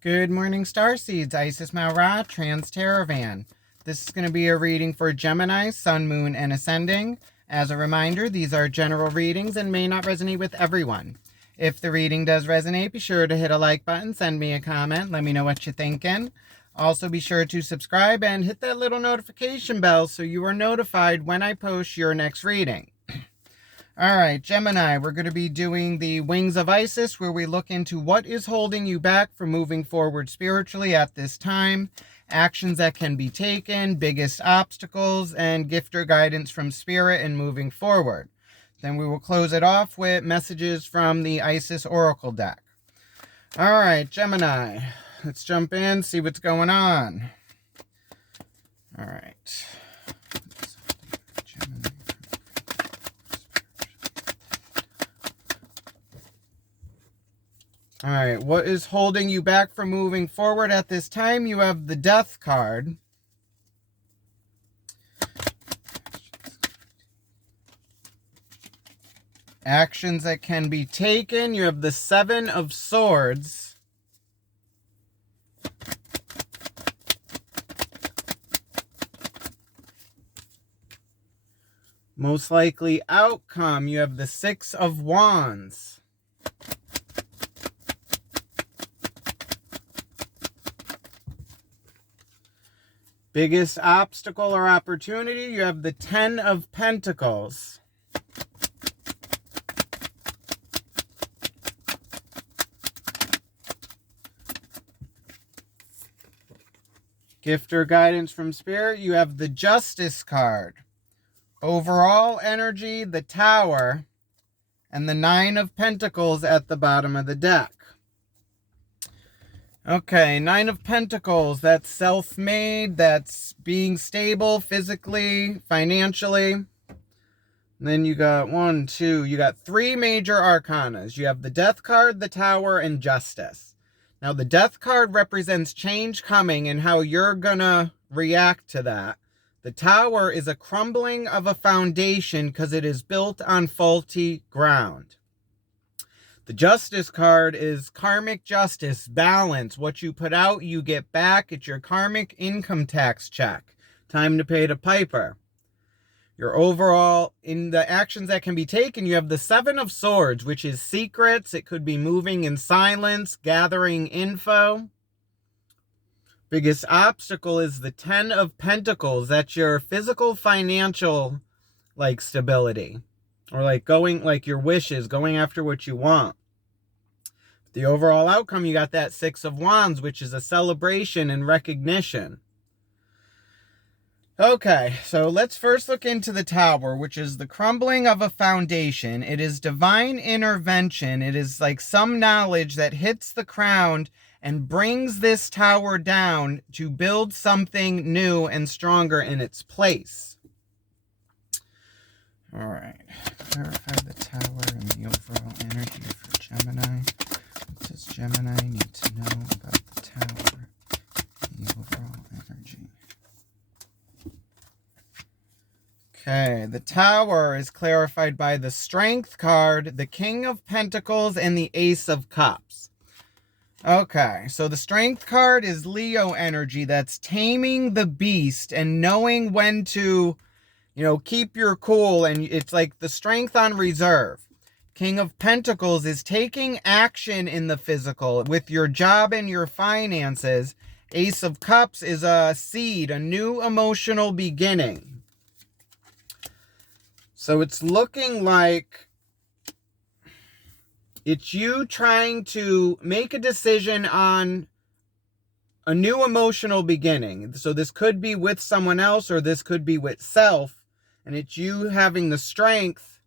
Good morning, Starseeds. Isis Maura, Trans Teravan. This is going to be a reading for Gemini, Sun, Moon, and Ascending. As a reminder, these are general readings and may not resonate with everyone. If the reading does resonate, be sure to hit a like button, send me a comment, let me know what you're thinking. Also, be sure to subscribe and hit that little notification bell so you are notified when I post your next reading. All right, Gemini, we're going to be doing the Wings of Isis, where we look into what is holding you back from moving forward spiritually at this time, actions that can be taken, biggest obstacles, and gift or guidance from Spirit in moving forward. Then we will close it off with messages from the Isis Oracle deck. All right, Gemini, let's jump in, see what's going on. All right. Gemini. All right, what is holding you back from moving forward at this time? You have the Death card. Actions that can be taken. You have the Seven of Swords. Most likely outcome. You have the Six of Wands. Biggest obstacle or opportunity, you have the Ten of Pentacles. Gift or guidance from Spirit, you have the Justice card. Overall energy, the Tower, and the Nine of Pentacles at the bottom of the deck. Okay, Nine of Pentacles, that's self-made, that's being stable physically, financially. And then you got you got three major arcanas. You have the Death card, the Tower, and Justice. Now, the Death card represents change coming and how you're gonna react to that. The Tower is a crumbling of a foundation because it is built on faulty ground. The Justice card is karmic justice, balance. What you put out, you get back. It's your karmic income tax check. Time to pay the piper. Your overall, in the actions that can be taken, you have the Seven of Swords, which is secrets. It could be moving in silence, gathering info. Biggest obstacle is the Ten of Pentacles. That's your physical, financial, stability. Or your wishes, going after what you want. The overall outcome, you got that Six of Wands, which is a celebration and recognition. Okay, so let's first look into the Tower, which is the crumbling of a foundation. It is divine intervention. It is like some knowledge that hits the ground and brings this tower down to build something new and stronger in its place. All right, clarify the Tower and the overall energy for Gemini. What does Gemini need to know about the Tower and the overall energy? Okay, the Tower is clarified by the Strength card, the King of Pentacles, and the Ace of Cups. Okay, so the Strength card is Leo energy. That's taming the beast and knowing when to, keep your cool. And it's like the strength on reserve. King of Pentacles is taking action in the physical with your job and your finances. Ace of Cups is a seed, a new emotional beginning. So it's looking like it's you trying to make a decision on a new emotional beginning. So this could be with someone else or this could be with self. And it's you having the strength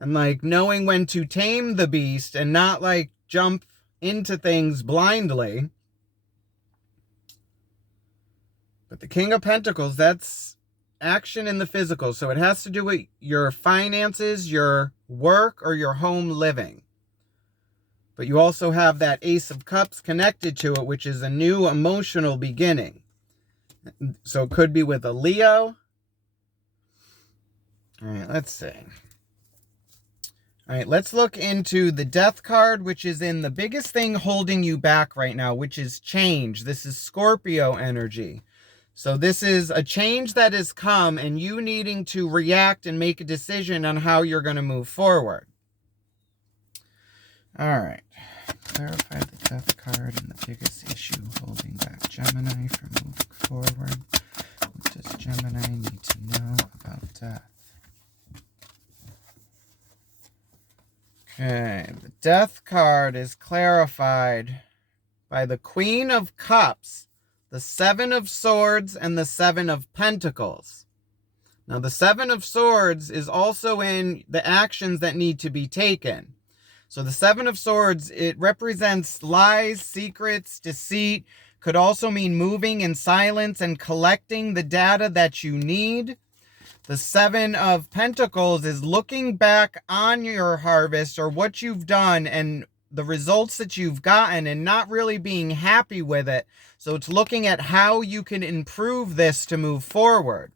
and knowing when to tame the beast and not jump into things blindly. But the King of Pentacles, that's action in the physical. So it has to do with your finances, your work, or your home living. But you also have that Ace of Cups connected to it, which is a new emotional beginning. So it could be with a Leo. All right, let's see. All right, let's look into the Death card, which is in the biggest thing holding you back right now, which is change. This is Scorpio energy. So this is a change that has come and you needing to react and make a decision on how you're going to move forward. All right. Clarify the Death card and the biggest issue holding back Gemini from moving forward. What does Gemini need to know about death? Okay, the Death card is clarified by the Queen of Cups, the Seven of Swords, and the Seven of Pentacles. Now, the Seven of Swords is also in the actions that need to be taken. So the Seven of Swords, it represents lies, secrets, deceit. Could also mean moving in silence and collecting the data that you need. The Seven of Pentacles is looking back on your harvest or what you've done and the results that you've gotten and not really being happy with it. So it's looking at how you can improve this to move forward.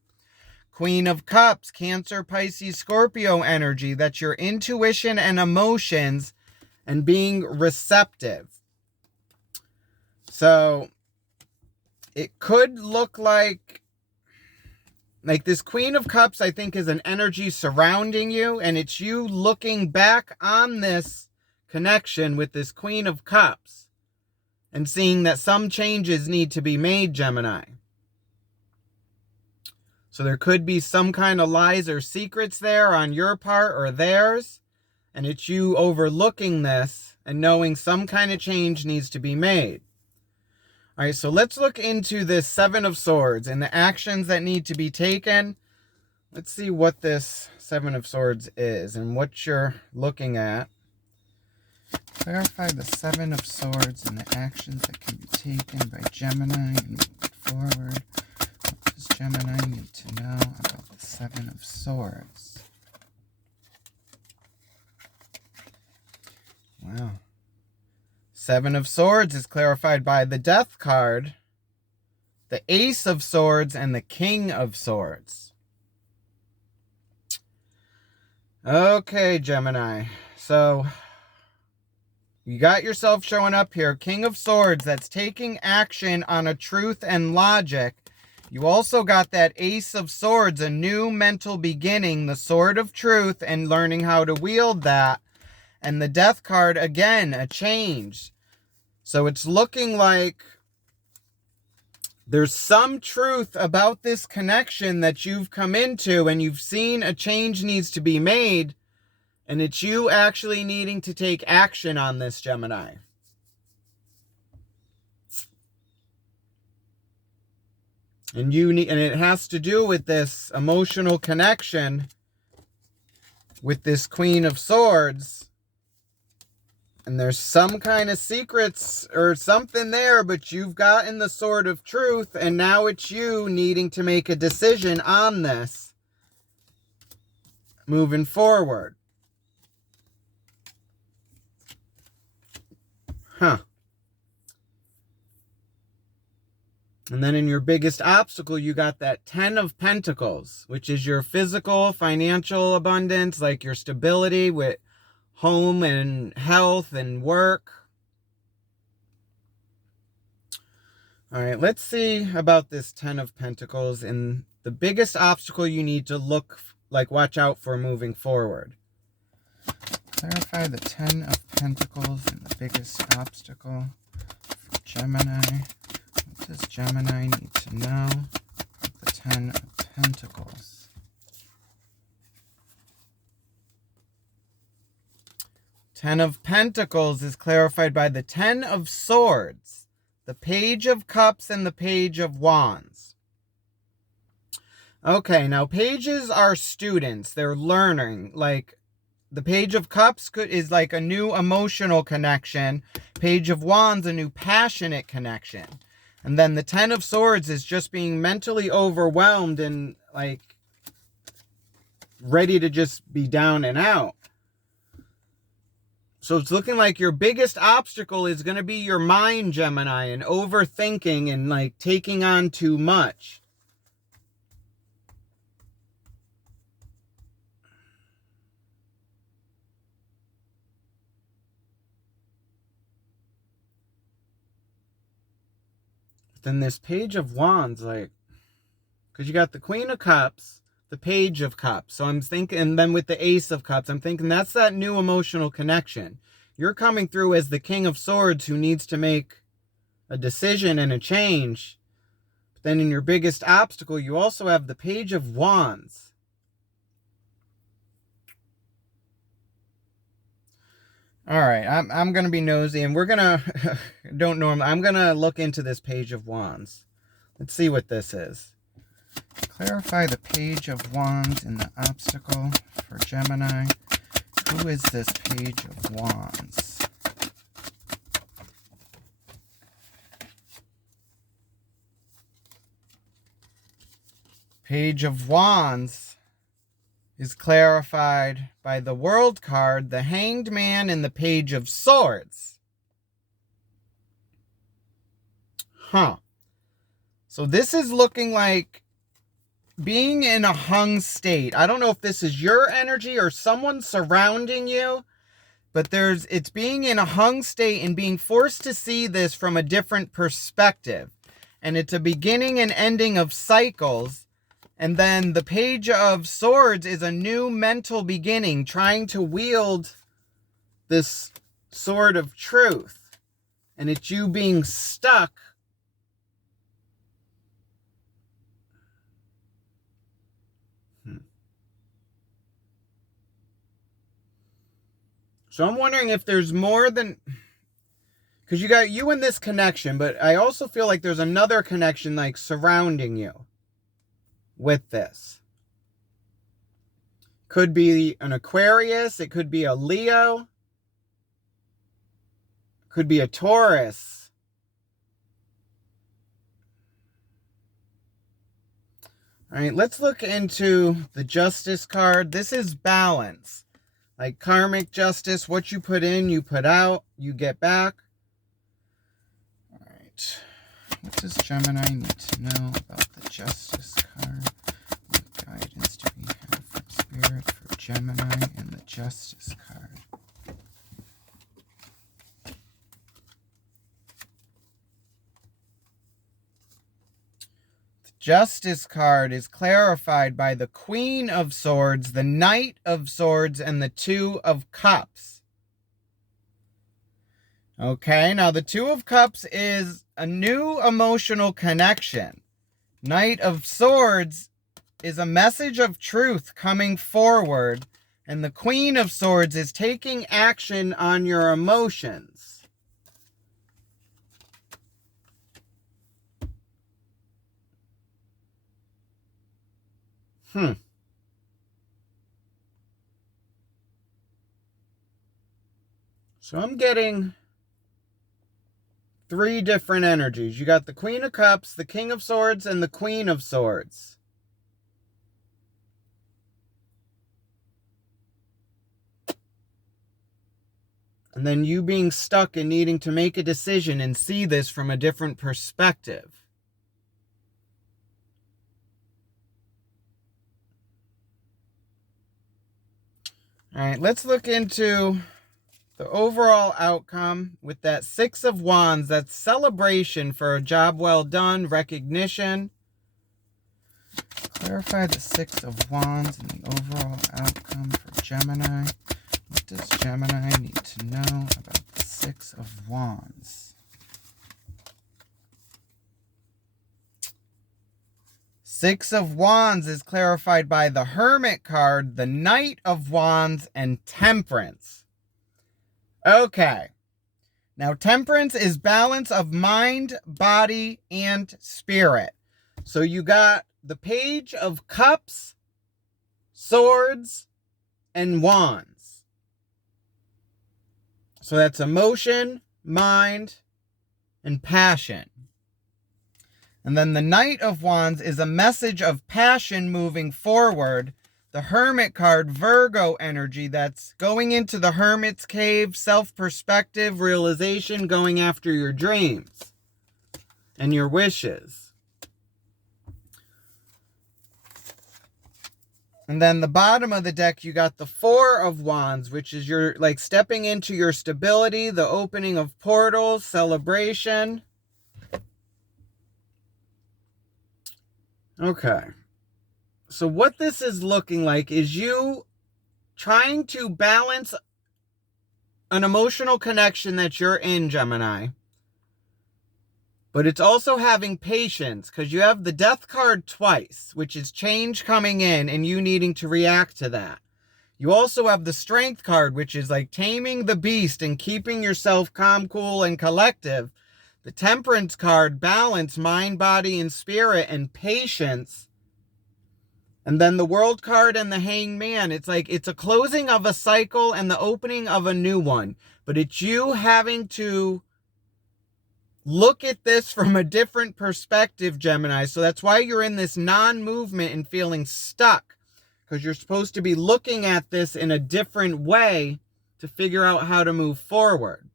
Queen of Cups, Cancer, Pisces, Scorpio energy. That's your intuition and emotions and being receptive. So it could look like this Queen of Cups, I think, is an energy surrounding you, and it's you looking back on this connection with this Queen of Cups and seeing that some changes need to be made, Gemini. So there could be some kind of lies or secrets there on your part or theirs, and it's you overlooking this and knowing some kind of change needs to be made. All right, so let's look into this Seven of Swords and the actions that need to be taken. Let's see what this Seven of Swords is and what you're looking at. Clarify the Seven of Swords and the actions that can be taken by Gemini and move forward. What does Gemini need to know about the Seven of Swords? Wow. Seven of Swords is clarified by the Death card, the Ace of Swords, and the King of Swords. Okay, Gemini. So you got yourself showing up here. King of Swords, that's taking action on a truth and logic. You also got that Ace of Swords, a new mental beginning, the Sword of Truth, and learning how to wield that. And the Death card, again, a change. So it's looking like there's some truth about this connection that you've come into and you've seen a change needs to be made. And it's you actually needing to take action on this, Gemini. And it has to do with this emotional connection with this Queen of Swords. And there's some kind of secrets or something there, but you've gotten the Sword of Truth, and now it's you needing to make a decision on this moving forward. Huh. And then in your biggest obstacle, you got that Ten of Pentacles, which is your physical, financial abundance, like your stability with home and health and work. All right, let's see about this Ten of Pentacles and the biggest obstacle you need to watch out for moving forward. Clarify the Ten of Pentacles and the biggest obstacle for Gemini. What does Gemini need to know about the Ten of Pentacles? Ten of Pentacles is clarified by the Ten of Swords, the Page of Cups, and the Page of Wands. Okay, now pages are students. They're learning. Like the Page of Cups is like a new emotional connection. Page of Wands, a new passionate connection. And then the Ten of Swords is just being mentally overwhelmed and like ready to just be down and out. So it's looking like your biggest obstacle is going to be your mind, Gemini, and overthinking and like taking on too much. Then this Page of Wands, like, because you got the Queen of Cups, the Page of Cups. So I'm thinking, and then with the Ace of Cups, I'm thinking that's that new emotional connection. You're coming through as the King of Swords who needs to make a decision and a change. But then in your biggest obstacle, you also have the Page of Wands. All right, I'm going to be nosy, and we're going to, I'm going to look into this Page of Wands. Let's see what this is. Clarify the Page of Wands in the obstacle for Gemini. Who is this Page of Wands? Page of Wands is clarified by the World card, the Hanged Man, and the Page of Swords. So this is looking like being in a hung state. I don't know if this is your energy or someone surrounding you, but it's being in a hung state and being forced to see this from a different perspective. And it's a beginning and ending of cycles. And then the Page of Swords is a new mental beginning, trying to wield this sword of truth. And it's you being stuck. So I'm wondering if there's more than... Because you got you in this connection, but I also feel like there's another connection like surrounding you with this. Could be an Aquarius, it could be a Leo, could be a Taurus. All right, let's look into the Justice card. This is balance. Like karmic justice, what you put in, you put out, you get back. All right. What does Gemini need to know about the Justice card? What guidance do we have from Spirit for Gemini and the Justice card? The Justice card is clarified by the Queen of Swords, the Knight of Swords, and the Two of Cups. Okay, now the Two of Cups is a new emotional connection. Knight of Swords is a message of truth coming forward, and the Queen of Swords is taking action on your emotions. So I'm getting three different energies. You got the Queen of Cups, the King of Swords, and the Queen of Swords. And then you being stuck and needing to make a decision and see this from a different perspective. All right, let's look into the overall outcome with that Six of Wands. That's celebration for a job well done, recognition. Clarify the Six of Wands and the overall outcome for Gemini. What does Gemini need to know about the Six of Wands? Six of Wands is clarified by the Hermit card, the Knight of Wands, and Temperance. Okay. Now, Temperance is balance of mind, body, and spirit. So you got the Page of Cups, Swords, and Wands. So that's emotion, mind, and passion. And then the Knight of Wands is a message of passion moving forward. The Hermit card, Virgo energy, that's going into the Hermit's cave, self-perspective, realization, going after your dreams and your wishes. And then the bottom of the deck, you got the Four of Wands, which is your, like, stepping into your stability, the opening of portals, celebration. Okay. So what this is looking like is you trying to balance an emotional connection that you're in, Gemini. But it's also having patience, because you have the death card twice, which is change coming in and you needing to react to that. You also have the strength card, which is like taming the beast and keeping yourself calm, cool, and collective. The temperance card, balance, mind, body, and spirit, and patience. And then the world card and the hangman. It's like it's a closing of a cycle and the opening of a new one. But it's you having to look at this from a different perspective, Gemini. So that's why you're in this non-movement and feeling stuck. Because you're supposed to be looking at this in a different way to figure out how to move forward.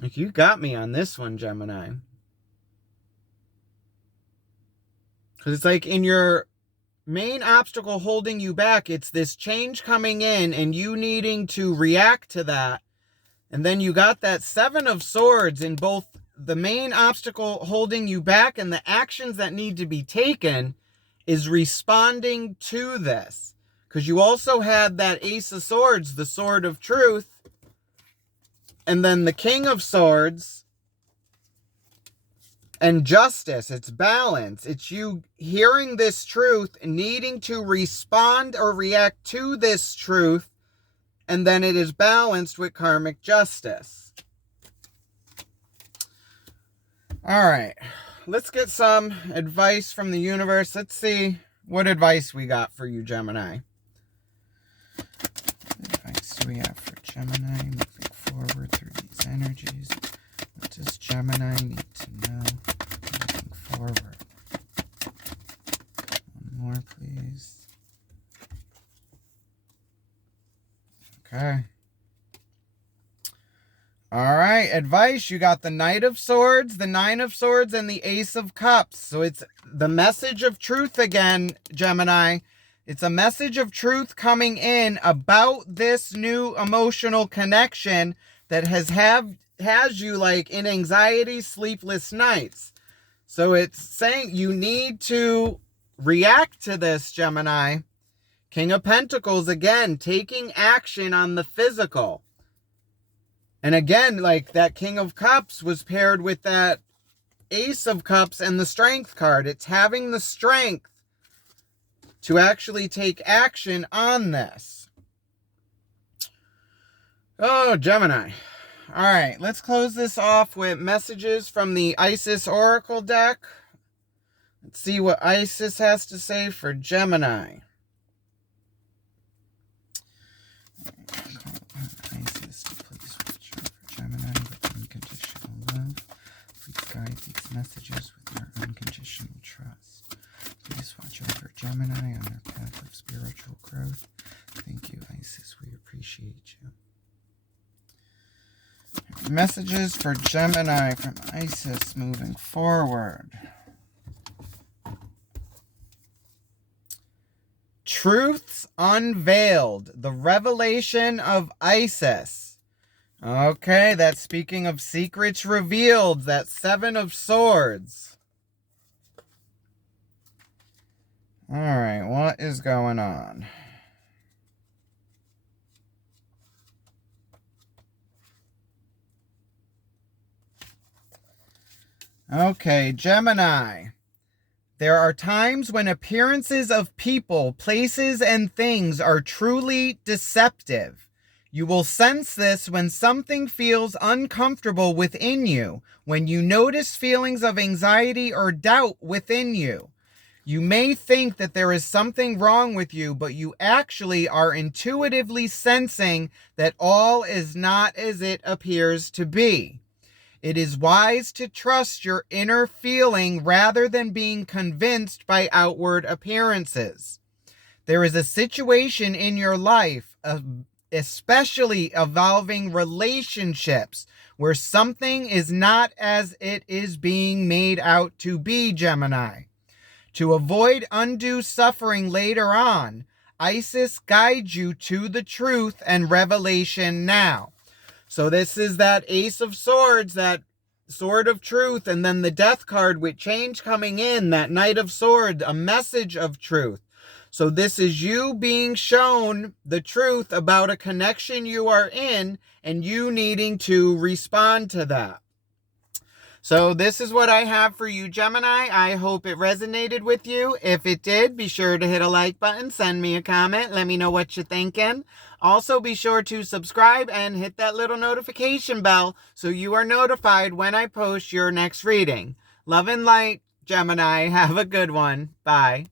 Like, you got me on this one, Gemini. Because it's like in your main obstacle holding you back, it's this change coming in and you needing to react to that. And then you got that Seven of Swords in both the main obstacle holding you back and the actions that need to be taken is responding to this. Because you also had that Ace of Swords, the Sword of Truth, and then the King of Swords and Justice. It's balance. It's you hearing this truth, needing to respond or react to this truth, and then it is balanced with karmic justice. All right, let's get some advice from the universe. Let's see what advice we got for you, Gemini. What advice do we have for Gemini moving forward through these energies? What does Gemini need to know moving forward? One more, please. Okay. All right, advice. You got the Knight of Swords, the Nine of Swords, and the Ace of Cups. So it's the message of truth again, Gemini. It's a message of truth coming in about this new emotional connection that has you like in anxiety, sleepless nights. So it's saying you need to react to this, Gemini. King of Pentacles, again, taking action on the physical. And again, like that King of Cups was paired with that Ace of Cups and the Strength card. It's having the strength to actually take action on this. Oh, Gemini. All right, let's close this off with messages from the Isis Oracle deck. Let's see what Isis has to say for Gemini. Isis, please watch out for Gemini with unconditional love. Please guide these messages with your unconditional trust. Please watch over Gemini on their path of spiritual growth. Thank you, Isis. We appreciate you. Messages for Gemini from Isis moving forward. Truths unveiled. The revelation of Isis. Okay, that's speaking of secrets revealed. That Seven of Swords. All right, what is going on? Okay, Gemini. There are times when appearances of people, places, and things are truly deceptive. You will sense this when something feels uncomfortable within you, when you notice feelings of anxiety or doubt within you. You may think that there is something wrong with you, but you actually are intuitively sensing that all is not as it appears to be. It is wise to trust your inner feeling rather than being convinced by outward appearances. There is a situation in your life, especially involving relationships, where something is not as it is being made out to be, Gemini. To avoid undue suffering later on, Isis guides you to the truth and revelation now. So this is that Ace of Swords, that Sword of Truth, and then the Death card with change coming in, that Knight of Swords, a message of truth. So this is you being shown the truth about a connection you are in and you needing to respond to that. So this is what I have for you, Gemini. I hope it resonated with you. If it did, be sure to hit a like button, send me a comment, let me know what you're thinking. Also, be sure to subscribe and hit that little notification bell so you are notified when I post your next reading. Love and light, Gemini. Have a good one. Bye.